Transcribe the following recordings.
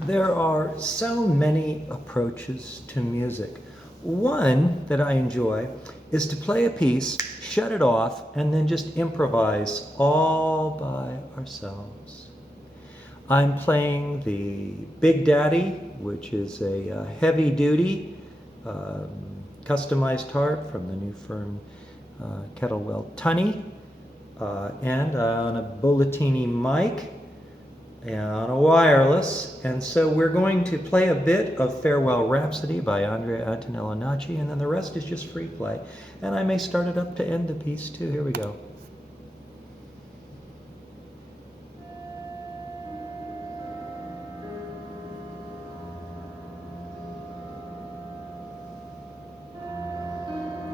There are so many approaches to music. One that I enjoy is to play a piece, shut it off, and then just improvise all by ourselves. I'm playing the Big Daddy, which is a heavy-duty customized harp from the new firm Kettlewell Tunny, and on a Bulletini mic, and on a wireless. And so we're going to play a bit of Farewell Rhapsody by Andrea Antonella Nacci, and then the rest is just free play. And I may start it up to end the piece too. Here we go.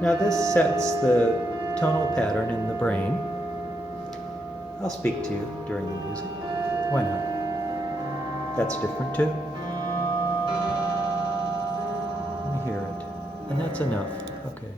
Now this sets the tonal pattern in the brain. I'll speak to you during the music. Why not? That's different too. Let me hear it. And that's enough. Okay.